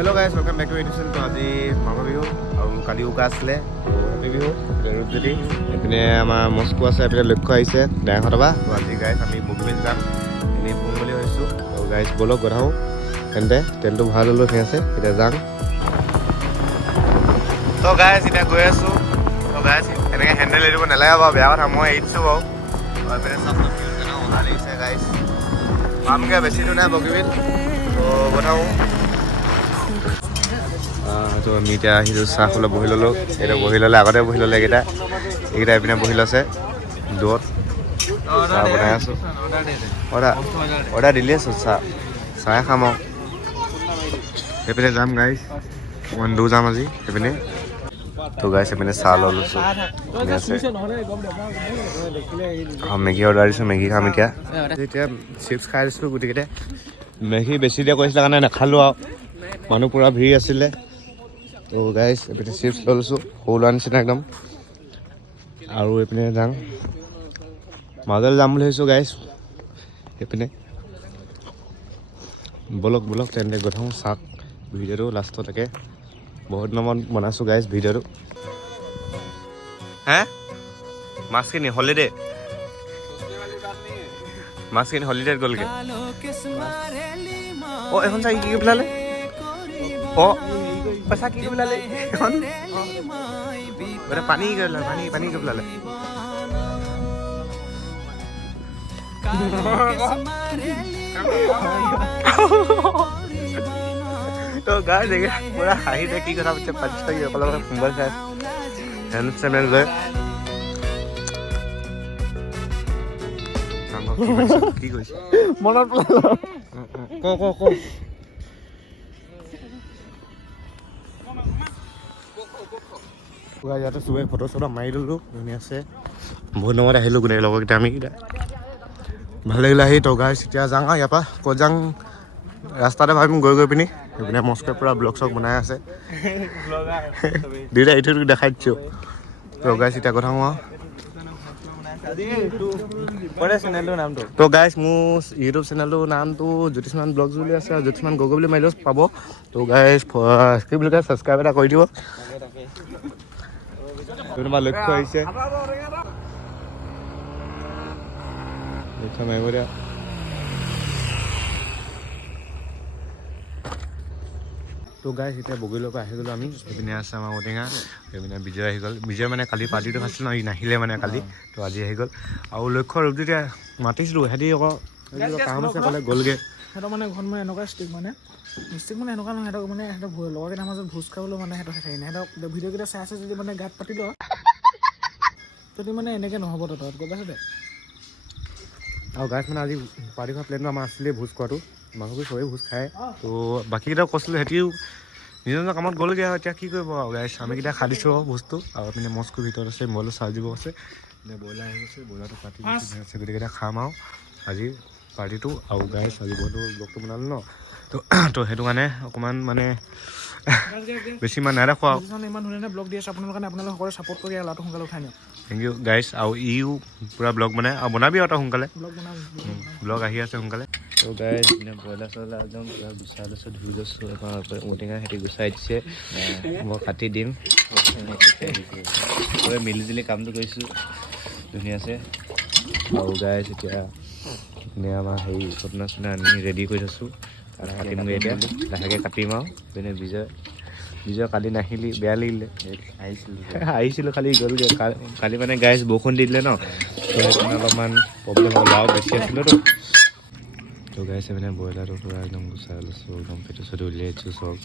Hello' guys welcome back to edition. তো আজি মাঘ বিহু আৰু কালি উকা আছিলে হেপী বিহু ৰূপজ্যোতি। এইপিনে আমাৰ মস্কো আছে, এইপিনে লক্ষ্য আহিছে ডাঙৰহঁতৰ পৰা। তো আজি গাইজ আমি বগীবিল যাম এনেই ফুৰিম বুলি ভাবিছোঁ। তো গাইজ ব'লক গধাওঁ তেন্তে তেলটো ভাল হ'লেও ঠিক আছে, এতিয়া যাম। তো গাইজ এতিয়া গৈ আছোঁ। তো গাইজ এনেকৈ হেণ্ডেল এৰি দিব নালাগে বাৰু, বেয়া কথা, মই এৰি দিছোঁ বাৰু। এইপিনে চব ওলাই লাগিছে গাইজ, পামগৈ বেছি দূৰ নাই বগীবিল। তো গধাওঁ। তো আমি এতিয়া আহিছোঁ চাহ খাবলৈ বহি ল'লোঁ। এতিয়া বহি ল'লে আগতে বহি ল'লে এইকেইটা এইপিনে বহি লৈছে দূৰত। চাহ বনাই আছোঁ, অৰ্ডাৰ দিলি আছোঁ। চাহে খাম আৰু সেইপিনে যাম গাইজ, অকণমান দূৰ যাম আজি সেইপিনে। তো গাইজ সেইপিনে চাহ লৈ লৈছোঁ, মেগী অৰ্ডাৰ দিছোঁ, মেগী খাম এতিয়া। এতিয়া চিপছ খাই দিছিলোঁ গোটেইকেইটা, মেগী বেছি দিয়া কৰিছিলে কাৰণে নাখালোঁ আৰু মানুহ পূৰা ভিৰ আছিলে। তো গাইজ এইপিনে চিপছ লৈ লৈছোঁ সৰু ল'ৰা নিচিনা একদম। আৰু এইপিনে যাম মাজলৈ যাম বুলি ভাবিছোঁ গাইজ সেইপিনে। ব'লক ব'লক তেন্তে গধাওঁ চাওক ভিডিঅ'টো লাষ্টলৈকে। বহুত দিনৰ বনাইছোঁ গাইজ ভিডিঅ'টো। হে মাছখিনি হলিডে, মাছখিনি হলিডেত গ'লগৈ। অঁ এখন চাই কি পেলালে, অঁ পইচা কি পেলালে এখন, পানী কি পেলালে, পানী কি পেলালে। তো গাই দেখে পুৰা হাঁহিতে কি কথা পাতিছে, পাতিছে অকলে অকলে মোবাইল চাই হেলমেট চেলমেট লৈ। কি কৈছে মনত পেলালো, ক ইয়াতে চবেই ফটো চটো মাৰি ল'লোঁ, ধুনীয়া আছে। বহুত দিনত আহিলোঁ গোটেই লগৰকেইটা আমি ভাল লাগিলে আহি। তো গাইজ এতিয়া যাওঁ আৰু ইয়াৰ পৰা ক'ত যাওঁ ৰাস্তাতে ভাবিম গৈ পিনি। সেইপিনে মস্কোৱে পূৰা ব্লগ চগ বনাই আছে, দুইটা ইটো দেখাই দিছোঁ। তো গাইজ এতিয়া কথা আৰু তো গাইজ মোৰ ইউটিউব চেনেলটোৰ নামটো জ্যোতিষমান ব্লগছ বুলি আছে, আৰু জ্যোতিষমান গগৈ বুলি মাৰিলেও পাব। তো গাইজ কি বুলি কয় ছাবস্ক্ৰাইব এটা কৰি দিব। তোমাৰ লক্ষ্য আহিছে, লক্ষ্য মাৰিব দিয়া। তো গাইজ এতিয়া বগীবিলৰ পৰা আহি গ'লোঁ আমি। সেইপিনে আছে আমাৰ ঔটেঙা, সেইপিনে বিজয় আহি গ'ল। বিজয় মানে কালি পাৰ্টিটো খাইছিল ন, ই নাহিলে মানে কালি, তো আজি আহি গ'ল। আৰু লক্ষ্য ৰূপজ্যোতি মাতিছিলোঁ, সিহঁতি আকৌ কাম আছে ক'লে গ'লগৈ। সিহঁতৰ মানে ঘৰত মানে এনেকুৱা ষ্টিক মানে এনেকুৱা নহয়, সিহঁতক মানে সিহঁতৰ লগৰকেইটাৰ মাজত ভোজ খাবলৈ মানে সিহঁতৰ থাকে নাই। সিহঁতক ভিডিঅ'কেইটা চাই আছে যদি মানে গাত পাতি লয় যদি মানে এনেকৈ নহ'ব তহঁত গৈ পাইছ দে। আৰু গাইজ মানে আজি পাৰ্টি খোৱা প্লেনটো আমাৰ আছিলেই, ভোজ খোৱাটো। মানুহবোৰ চবেই ভোজ খায়। তো বাকীকেইটাও কৈছিলোঁ, সিহঁতিও নিজৰ নিজৰ কামত গ'লগৈ আৰু এতিয়া কি কৰিব আৰু গাইজ। আমিকেইটা খাই দিছোঁ আৰু ভোজটো। আৰু এইপিনে মস্কোৰ ভিতৰত আছে, মোবাইলত চাৰ্জ দিব আছে, ব্ৰইলাৰ আহি গৈছে, ব্ৰইলাৰটো কাটি দিছে, গোটেইকেইটা খাম আৰু আজি পাৰ্টিটো। আৰু গাইজ আজি বহুতো ব্লগটো বনালোঁ ন, তো সেইটো কাৰণে অকণমান মানে বেছি ইমান নাই দেখোৱা আৰু। ইমান ধুনীয়া ব্লগ দি আছে আপোনালোকৰ কাৰণে, আপোনালোকে সকলোৱে ছাপোৰ্ট কৰি ল'ৰাটো সোনকালে উঠাই নিয়ক। Thank you guys. আৰু ইও পূৰা ব্লগ বনাই আৰু বনাবি আৰু তই সোনকালে, ব্লগ বনাম ব্লগ আহি আছে সোনকালে। তো গাইজ ব্ৰইলাৰ চইলাৰ একদম পূৰা গুচাই লৈছোঁ, ধুই লৈছোঁ। এবাৰ ঔটেঙা সিহঁতি গুচাই দিছে, মই কাটি দিম। চবেই মিলি জুলি কামটো কৰিছোঁ, ধুনীয়া আছে। আৰু গাইজ এতিয়া ধুনীয়া আমাৰ হেৰি পদিনা চদিনা আনি ৰেডি কৰি থৈছোঁ, কাটিমগৈ এতিয়া লাহেকৈ কাটিম আৰু। পিনে বিজয় কালি নাহিলি, বেয়া লাগিলে। আহিছিলোঁ খালি গ'লগৈ কালি মানে গাইজ বৰষুণ দি দিলে ন, তো সেইকাৰণে অলপমান প্ৰব্লেম হ'ল আৰু বেছি আছিলেতো। তো গাইজ মানে ব্ৰইলাৰটো পূৰা একদম গুচাই লৈছোঁ, একদম পেটু চেটু উলিয়াই দিছোঁ চব।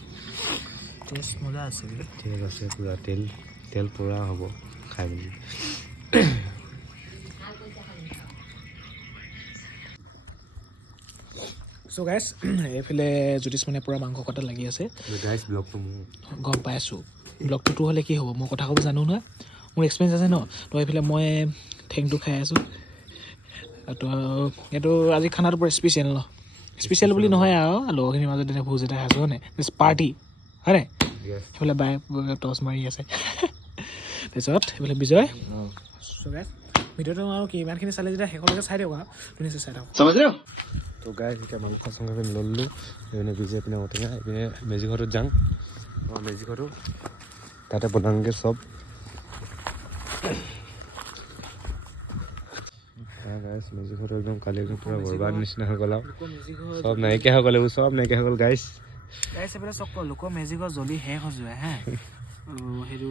টেষ্ট মজা আছে, তেল আছে পূৰা, তেল পূৰা হ'ব খাই মেলি। চ' গাইজ এইফালে জ্যোতিষ মানে পূৰা মাংস কটা লাগি আছে। গাইজ ব্লগটো মোৰ গম পাই আছোঁ, ব্লগটো তোৰ হ'লে কি হ'ব, মই কথা ক'ব জানো নহয়, মোৰ এক্সপিৰিয়েঞ্চ আছে ন। তো এইফালে মই ঠেংটো খাই আছোঁ। তো এইটো আজি খানাটো পূৰা স্পেচিয়েল ন, স্পেচিয়েল বুলি নহয় আৰু লগৰখিনিৰ মাজত এতিয়া ভোজ এটা খাইছোঁ হয় নাই, জাষ্ট পাৰ্টি হয় নাই। সেইফালে বায়ে টচ মাৰি আছে। তাৰপিছত সেইফালে বিজয়। ভিডিঅ'টো আৰু কি ইমানখিনি চালে যেতিয়া শেষলৈকে চাই দিয়ক আৰু ধুনীয়াকৈ চাই থাকক। তো তো গাইছ এতিয়া মাংস চাংস পিনে ল'লোঁ এইপিনে বিজে পিনে ঔটেঙা এইপিনে মেজি ঘৰটোত যাওঁ মেজি ঘৰটো তাতে বনাওঁগৈ চব গাইছ মেজি ঘৰটো একদম কালি একদম পূৰা বৰবাদ নিচিনা হৈ গ'ল আৰু চব নাইকিয়া হৈ গ'ল এইবোৰ চব নাইকিয়া হৈ গ'ল গাইছ এইফালে চব লোকৰ মেজি ঘৰ জ্বলি শেষ হৈ যায় হা সেইটো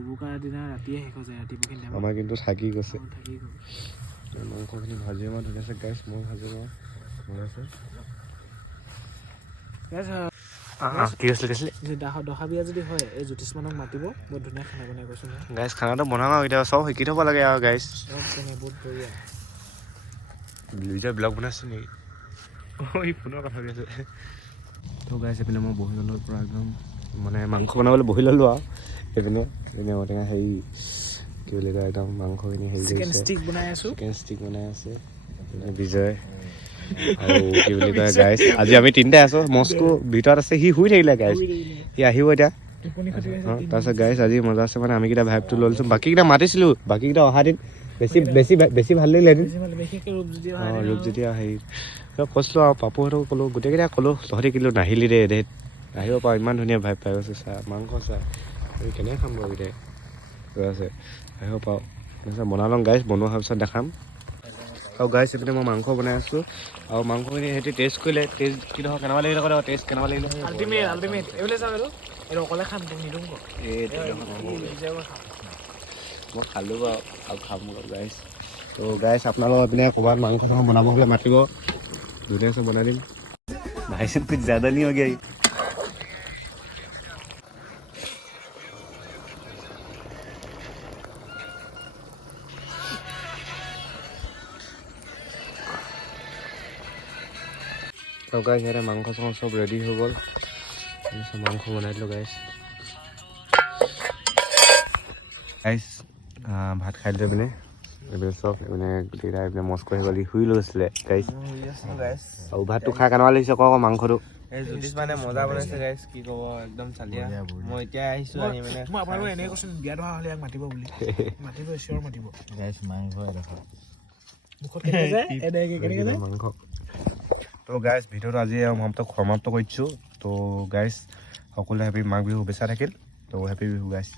উৰুকাৰ দিনা ৰাতিয়ে শেষ হৈ যায় ৰাতিপুৱাখিনি আমাৰ কিন্তু থাকি গৈছে থাকি গ'ল মাংসখিনি ভাজি আমাৰ ধুনীয়াছে গাইছ মই ভাজি মাৰ বনাইছে কি হৈছিলে দহা বিয়া যদি হয় এই জ্যোতিষমানক মাতিব বহুত ধুনীয়া খানা বনাই কৈছোঁ মই গাইছ খানাটো বনাম আৰু এতিয়া চব শিকি থ'ব লাগে আৰু গাইছ বহুত বঢ়িয়া লিজা ব্লগ বনাইছে নেকি ফোনৰ কথা কৈ আছে তো গাইছ এইপিনে মই বহি ল'লোঁ পূৰা একদম মানে মাংস বনাবলৈ বহি ল'লোঁ আৰু এইপিনে ঔটেঙা হেৰি কি বুলি কয় একদম মাংসখিনি হেৰি চিকেন ষ্টিক বনাই আছোঁ চিকেন ষ্টিক বনাই আছে বিজয় আৰু কি বুলি কয় গাইছ আজি আমি তিনিটাই আছোঁ মস্কো ভিতৰত আছে সি শুই থাকিলে গাইছ সি আহিব এতিয়া তাৰপিছত গাইছ আজি মজা আছে মানে আমিকেইটা ভাইবটো লৈ লৈছোঁ বাকীকেইটা মাতিছিলোঁ বাকীকেইটা অহা দিন বেছি ভাল লাগিলে ৰূপজ্যোতি হেৰি চব কৈছিলোঁ আৰু পাপুহঁতক ক'লোঁ গোটেইকেইটা ক'লোঁ তহঁতি কিন্তু নাহিলি দে দে আহিব পাৰ ইমান ধুনীয়া ভাইব পাই গৈছে চাহ মাংস চাহ আমি কেনেকৈ খাম বাৰু এইকেইটাই গৈ আছে আহিব পাৰ তাৰপিছত বনাই লওঁ গাইছ বনোৱা হোৱাৰ পিছত দেখাম আৰু গাইছ এইপিনে মই মাংস বনাই আছোঁ আৰু মাংসখিনি সিহঁতি টেষ্ট কৰিলে টেষ্ট কি নহয় কেনেকুৱা লাগিলে আকৌ টেষ্ট কেনেকুৱা লাগিলে আল্টিমেট এইফালে চাওঁ এইটো অকলে খাম তোক নিদিওঁ মই খালোঁ বাৰু আৰু খাম গাইছ তো গাইছ আপোনালোকৰ এইপিনে ক'ৰবাত মাংস চাংস বনাব হ'লে মাতিব ধুনীয়াছে বনাই দিম ভাই সাহেব कुछ ज़्यादा नहीं हो गया তো গাইছ ইয়াতে মাংস চাংস চব ৰেডি হৈ গ'ল মাংস বনাই দিলোঁ গাইছ ভাত খাই দিলোঁ পিনে এইপিনে চব এইপিনে গোটেইকেইটা এইপিনে মস্কো আহি গ'ল শুই লৈছিলে গাইছ আৰু ভাতটো খাই কেনেকুৱা লাগিছে কওক মাংসটো এই জ্যোতিষ মানে মজা বনাইছে গাইছ কি ক'ব একদম চালিয়া মই এতিয়া আহিছোঁ আহি মানে মই আপোনালোকে এনেকৈ কৈছোঁ বিয়া ধৰা হ'লে ইয়াক মাতিব বুলি মাতিব চিয়ৰ মাতিব গাইছ মাংস মুখত কেনেকৈ যায় কেনেকৈ যায় মাংস তো গাইছ ভিডিঅ'টো আজি সমাপ্ত কৰিছোঁ তো গাইছ সকলোৱে হেপী মাঘ বিহু শুভেচ্ছা থাকিল তো হেপী বিহু গাইছ